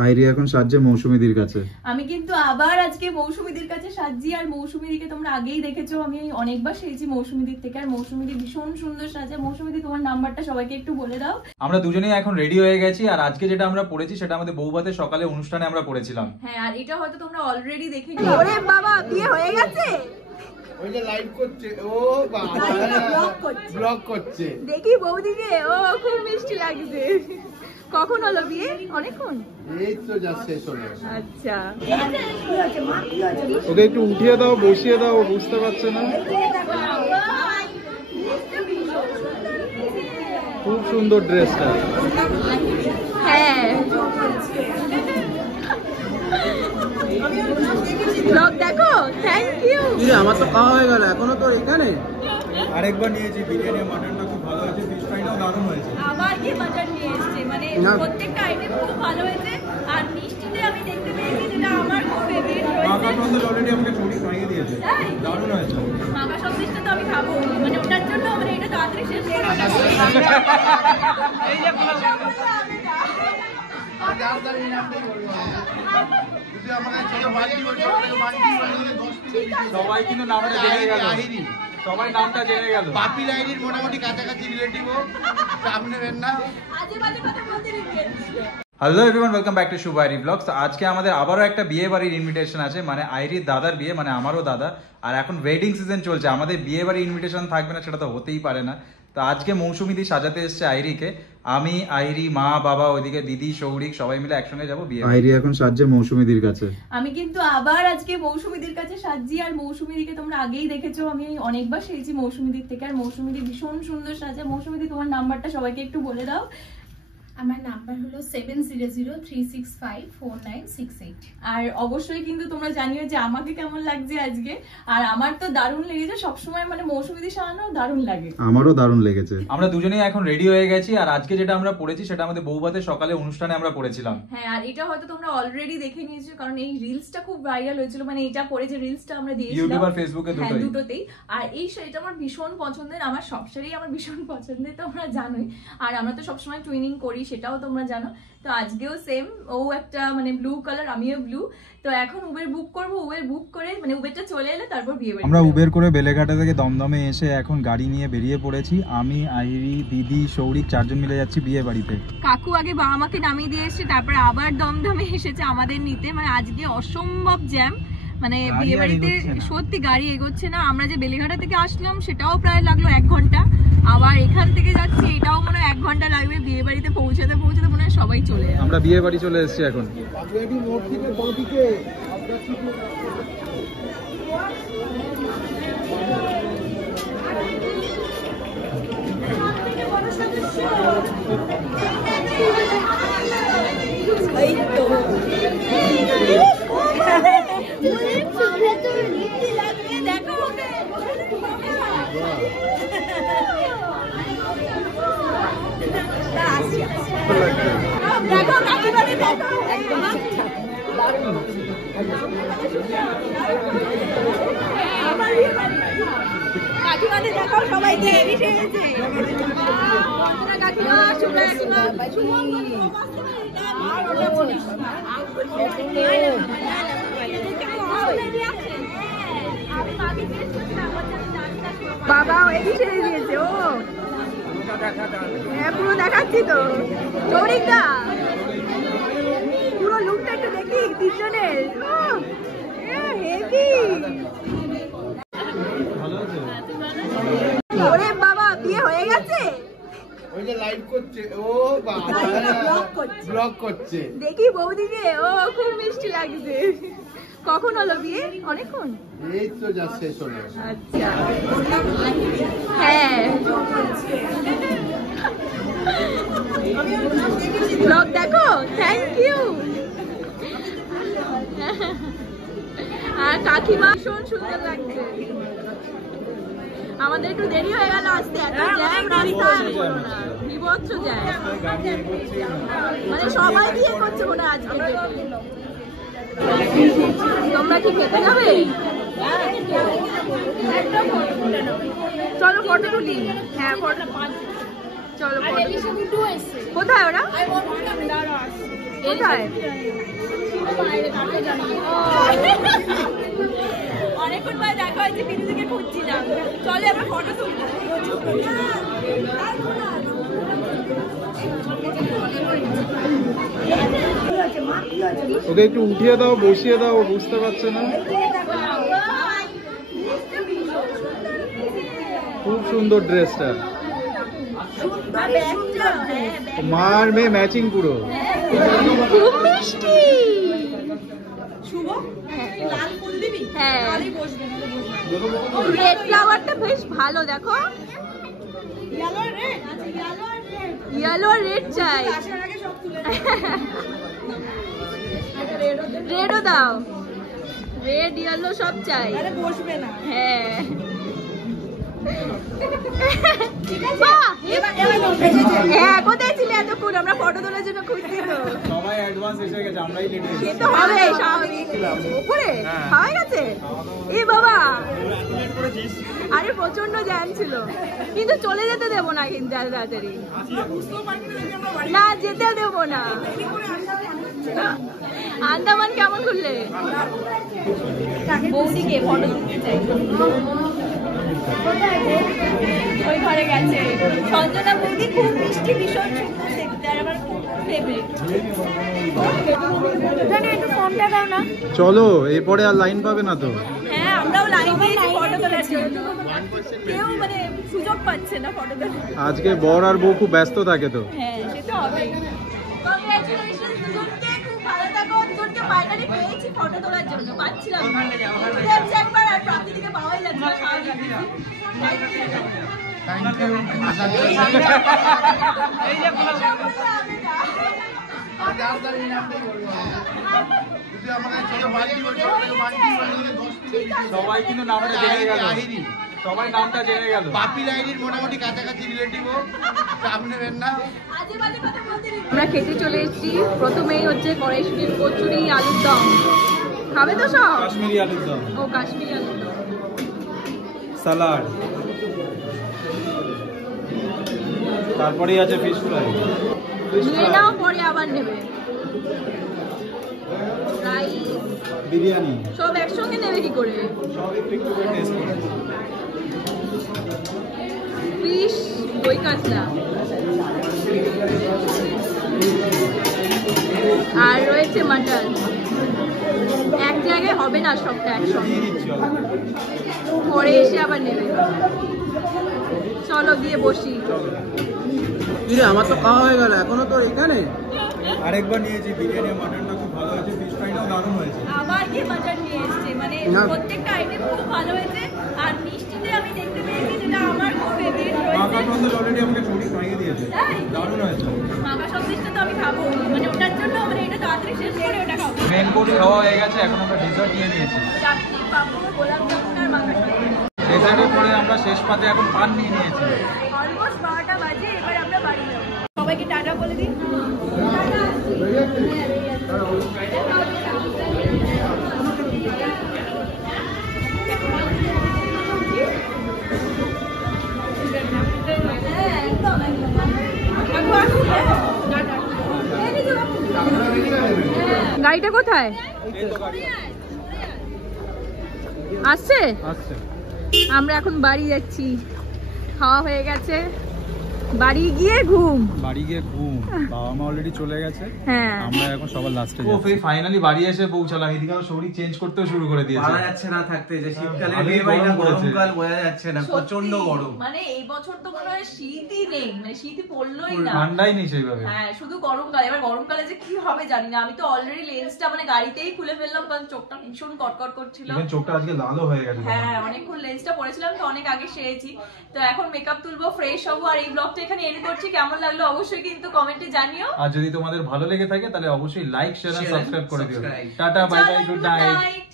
আইরি এখন সাজছে মৌসুমীদির কাছে। আমি কিন্তু আবার আজকে মৌসুমীদির কাছে সাজছি। আর মৌসুমীদিকে তোমরা আগেই দেখেছো, আমি অনেকবার সেজেছি মৌসুমীদির থেকে। আর মৌসুমীদি ভীষণ সুন্দর সাজে। মৌসুমীদি, তোমার নাম্বারটা সবাইকে একটু বলে দাও। আমরা দুজনেই এখন রেডি হয়ে গেছি। আর আজকে যেটা আমরা পড়েছি সেটা আমাদের বউভাতের সকালে অনুষ্ঠানে আমরা পড়েছিলাম। হ্যাঁ, আর এটা হয়তো তোমরা অলরেডি দেখে নিয়েছো। ওরে বাবা, বিয়ে হয়ে গেছে। ওই যে লাইভ করছে, ও বাবা ব্লগ করছে। দেখি বৌদিকে, ও খুব মিষ্টি লাগছে। কখন হলো বিয়ে? অনেকক্ষণ, এই তো যা শেষ হলো। আচ্ছা, ওকে একটু উঠিয়ে দাও, বসিয়ে দাও, ও বুঝতে পারছে না। খুব সুন্দর ড্রেসটা। হ্যাঁ, ব্লগ দেখো। Thank you. আমার তো খাওয়া হয়ে গেল, এখনো তো এখানে। আরেকবার নিয়েছি বিরিয়ানি, মাটনটা খুব ভালো হয়েছে, ফিশ ফ্রাইটাও দারুণ হয়েছে। আবার কি মাটন নিয়ে এসেছে, মানে প্রত্যেকটা আইটেম খুব ভালো হয়েছে। আর মিষ্টিতে আমি দেখতে পেয়েছি যেটা আমার খুব ফেভারিট রয়েছে। মাখা সন্দেশ অলরেডি আমাকে ছড়ি খাইয়ে দিয়েছে, দারুণ হয়েছে। মাখা সন্দেশটা তো আমি খাবো, মানে ওটার জন্য মানে এটা তাড়াতাড়ি শেষ করে এই যে সবাই কিন্তু নামটা জেনে গেল, সবাই নামটা জেনে গেল। পাপি আইরির মোটামুটি কাছাকাছি রিলেটিভ, চাপ নেবেন না। আজে বাজে কথা বলতে দিবেন। Hello everyone, welcome back to Shubh আইরি ব্লগস। আজকে আমাদের আবারও একটা বিয়ে বাড়ির ইনভিটেশন আছে, মানে আইরির দাদার বিয়ে, মানে আমারও দাদা। আর এখন ওয়েডিং সিজন চলছে, আমাদের বিয়ে বাড়ির ইনভিটেশন থাকবে না সেটা তো হতেই পারে না। তো আজকে মৌসুমীদি সাজাতে এসছে আইরিকে। আমি, আইরি, মা, বাবা, ওইদিকে দিদি, সৌরিক, সবাই মিলে একসঙ্গে যাবো বিয়ে। আইরি এখন সাজছে মৌসুমীদির কাছে। আমি কিন্তু আবার আজকে মৌসুমীদির কাছে সাজছি। আর মৌসুমীদিকে তোমরা আগেই দেখেছো, আমি অনেকবার সেজেছি মৌসুমীদির থেকে। আর মৌসুমীদি ভীষণ সুন্দর সাজে। মৌসুমীদি, তোমার নাম্বারটা সবাইকে একটু বলে দাও। আমার নাম্বার হলো 7003654968। আর অবশ্যই কিন্তু তোমরা জানিও যে আমাকে কেমন লাগছে আজকে। আর আমার তো দারুণ লেগেছে, সবসময় মানে মৌসুমীদি সাজানো দারুণ লাগে। আমারও দারুণ লেগেছে। আমরা দুজনেই এখন রেডি হয়ে গেছি। আর আজকে যেটা আমরা পড়েছি সেটা আমাদের বউভাতের সকালে অনুষ্ঠানে আমরা পড়েছিলাম। হ্যাঁ, আর এটা হয়তো তোমরা অলরেডি দেখে নিয়েছো, কারণ এই রিলসটা খুব ভাইরাল হয়েছিল। মানে এটা পরে যে রিলসটা আমরা দিয়েছিলাম ইউটিউব আর ফেসবুকে দুটোতেই। আর এই শাড়িটা আমার ভীষণ পছন্দের, আমার সব শাড়ি আমার ভীষণ পছন্দের, তোমরা জানোই। আর আমরা তো সবসময় টুইনিং করি, সেটাও তোমরা জানো। তো আজকেও সেম, ও একটা মানে ব্লু কালার, আমিও ব্লু। তো এখন উবের বুক করবো, উবের বুক করে মানে উবেরটা চলে এলে তারপর বিয়ে বাড়ি। আমরা উবের করে বেলেঘাটা থেকে দমদমে এসে এখন গাড়ি নিয়ে বেরিয়ে পড়েছি। আমি, আইরি, দিদি, সৌরিক চারজন মিলে যাচ্ছি বিয়ে বাড়িতে। কাকু আগে বাবা মাকে নামিয়ে দিয়ে এসেছে, তারপরে আবার দমদমে এসেছে আমাদের নিতে। মানে আজকে অসম্ভব জ্যাম, মানে বিয়ে বাড়িতে সত্যি গাড়ি এগোচ্ছে না। আমরা যে বেলেঘাটা থেকে আসলাম সেটাও প্রায় লাগলো 1 ঘন্টা, আবার এখান থেকে যাচ্ছি এটাও মনে হয় 1 ঘন্টা লাগবে। বিয়ে বাড়িতে পৌঁছাতে পৌঁছাতে মনে হয় সবাই চলে যাবে। আমরা বিয়ে বাড়ি চলে এসেছি এখন। কাকিমাকে দেখাও সবাইকে। কাকিমা, বাবা এই ছেড়ে দিয়েছে। ও হ্যাঁ, পুরো দেখাচ্ছি তো। চৌরিকা পুরো লুকটা একটু দেখি তিনজনের। হেভি। ওরে বাবা, বিয়ে হয়ে গেছে। ওই যে লাইভ করছে, ও বাবা ব্লগ করছে। দেখি বৌদিকে, ও খুব মিষ্টি লাগছে। কখন হলো বিয়ে? অনেকক্ষণ, এই তো যা শেষ হলো। আচ্ছা, হ্যাঁ, ব্লগ দেখো। Thank you. আর কাকিমা ভীষণ সুন্দর লাগছে। আমাদের একটু দেরি হয়ে গেল আসতে, এত জ্যাম রাস্তায়, আমি বলো না, বিভৎস জ্যাম। মানে সবাই বিয়ে করছে মনে হয় আজকে। তোমরা কি খেতে যাবে? চলো ফটো তুলি। হ্যাঁ, ফটো চলো কোথায় ওরা কোথায় অনেকক্ষণ পরে দেখা হয়েছে পিছু থেকে খুঁজছিলাম চলে আমরা ফটো তুলবো ওকে একটু উঠিয়ে দাও বসিয়ে দাও ও বুঝতে পারছে না খুব সুন্দর ড্রেসটা মার মেয়ে ম্যাচিং পুরো খুব মিষ্টি শুভ লাল ফুল দিবি হ্যাঁ রেড ফ্লাওয়ারটা বেশ ভালো দেখো ইয়েলো আর রেড চাই রেডও দাও রেড ইয়েলো সব চাই বসবে না হ্যাঁ হ্যাঁ কোথায় ছিলে এতক্ষণ আমরা ফটো তোলার জন্য খুঁজছি তো সবাই অ্যাডভান্স এসে গেছে আমরাই লেট সে তো হবে স্বাভাবিক উপরে খাওয়া গেছে এ বাবা আরে প্রচন্ড জ্যাম ছিল কিন্তু চলে যেতে দেবো না কিন্তু তাড়াতাড়ি না যেতে দেবো না আন্দামান কেমন ঘুরলে বৌদিকে ফটো তুলতে চাই ওই ঘরে গেছে সঞ্জনা বৌদি খুব মিষ্টি ভীষণ সুন্দর দেখতে আর আমার খুব ফেভারিট জানি একটু ফোনটা দাও না চলো এরপরে আর লাইন পাবে না তো হ্যাঁ আমরাও লাইন দিয়েছি ফটো তোলার জন্য কেউ মানে সুযোগ পাচ্ছে না ফটো তোলার আজকে বর আর বউ খুব ব্যস্ত থাকে তো হ্যাঁ সেটা হবে কংগ্রাচুলেশন দুজনকে খুব ভালো থাকো দুজনকে ফাইনালি পেয়েছি ফটো তোলার জন্য পাচ্ছিলাম দেখছি একবার আর প্রাপ্তি থেকে পাওয়াই যাচ্ছে না স্বাভাবিক থ্যাংক ইউ এই যে সবাই কিন্তু নামটা জেনে গেল সবাই নামটা জেনে গেল বাপি লাইনির মোটামুটি কাছাকাছি রিলেটিভ চাপ নেবেন না আমরা খেতে চলে এসেছি প্রথমেই হচ্ছে কড়াইশুটির কচুরি আলুর দম খাবে তো সব কাশ্মীরি আলুর দম ও কাশ্মীরি আলুর দম সালাড তারপরেই আছে ফিশ ফ্রাই নিয়ে নাও পরে আবার নেবে রাইস বিরিয়ানি সব একসঙ্গে নেবে কি করে সব একটু একটু করে টেস্ট করব ফিশ দই কাতলা আর রয়েছে মাটন এক জায়গায় হবে না সবটা একসঙ্গে পরে এসে আবার নেবে চলো গিয়ে বসি আমার তো খাওয়া হয়ে গেল এখনো তো এখানে আরেকবার নিয়েছি বিরিয়ানি মাটনটা খুব ভালো হয়েছে ফিশ ফ্রাইটাও দারুণ হয়েছে আবার কি মাটন নিয়ে এসছে মানে প্রত্যেকটা আইটেম খুব ভালো হয়েছে আর মিষ্টিতে আমি দেখতে পেয়েছি যেটা আমার খুব ফেভারিট মাখা রয়েছে সন্দেশ অলরেডি আমাকে ছড়ি খাইয়ে দিয়েছে তাই? দারুণ হয়েছে মাখা সন্দেশটা তো আমি খাবো মানে ওটার জন্য মানে এটা তাড়াতাড়ি শেষ করে ওটা খাবো মেন কোর্স খাওয়া হয়ে গেছে এখন আমরা ডেজার্ট নিয়ে নিয়েছি চাটনি পাঁপড় গোলাপ জামুন আর মাখা সন্দেশ ডেজার্টের পরে আমরা শেষ পাতে এখন পান নিয়ে নিয়েছি অলমোস্ট 12টা বাজে এবার আমরা বাড়ি যাবো সবাইকে টাটা বলে দিই গাড়িটা কোথায় আসছে আচ্ছা আমরা এখন বাড়ি যাচ্ছি খাওয়া হয়ে গেছে বাড়ি গিয়ে ঘুম বাড়ি গিয়ে ঘুম বাবা মা অলরেডি চলে গেছে হ্যাঁ আমরা এখন সবার লাস্টে ও যাচ্ছি ফাইনালি বাড়ি এসে পৌঁছালাম এদিকে আমার শরীর চেঞ্জ করতেও শুরু করে দিয়েছে ভালো যাচ্ছে না থাকতে যে শীতকালে ভালোই বিয়ে বাড়িটা গরম পড়েছে। গরমকাল বোঝা যাচ্ছে না প্রচন্ড গরম মানে এই বছর তো মনে হয় শীতই নেই মানে শীতই পড়লোই না ঠান্ডাই নেই সেইভাবে হ্যাঁ শুধু গরমকাল এবার গরমকালে যে কি হবে জানি না আমি তো অলরেডি লেন্সটা মানে গাড়িতেই খুলে ফেললাম কারণ চোখটা ভীষণ কটকট করছিল ইভেন চোখটা আজকে লালও হয়ে গেছে হ্যাঁ অনেকক্ষণ লেন্সটা পরেছিলাম তো অনেক আগে সেরেছি তো এখন মেকআপ তুলবো ফ্রেশ হবো আর এই ব্লগটা এখানে এন্ড করছি কেমন লাগলো অবশ্যই কিন্তু কমেন্টে জানিও আর যদি তোমাদের ভালো লেগে থাকে তাহলে অবশ্যই লাইক শেয়ার আর Share and সাবস্ক্রাইব করে দিও subscribe. টাটা বাই বাই চলো, গুড good নাইট night.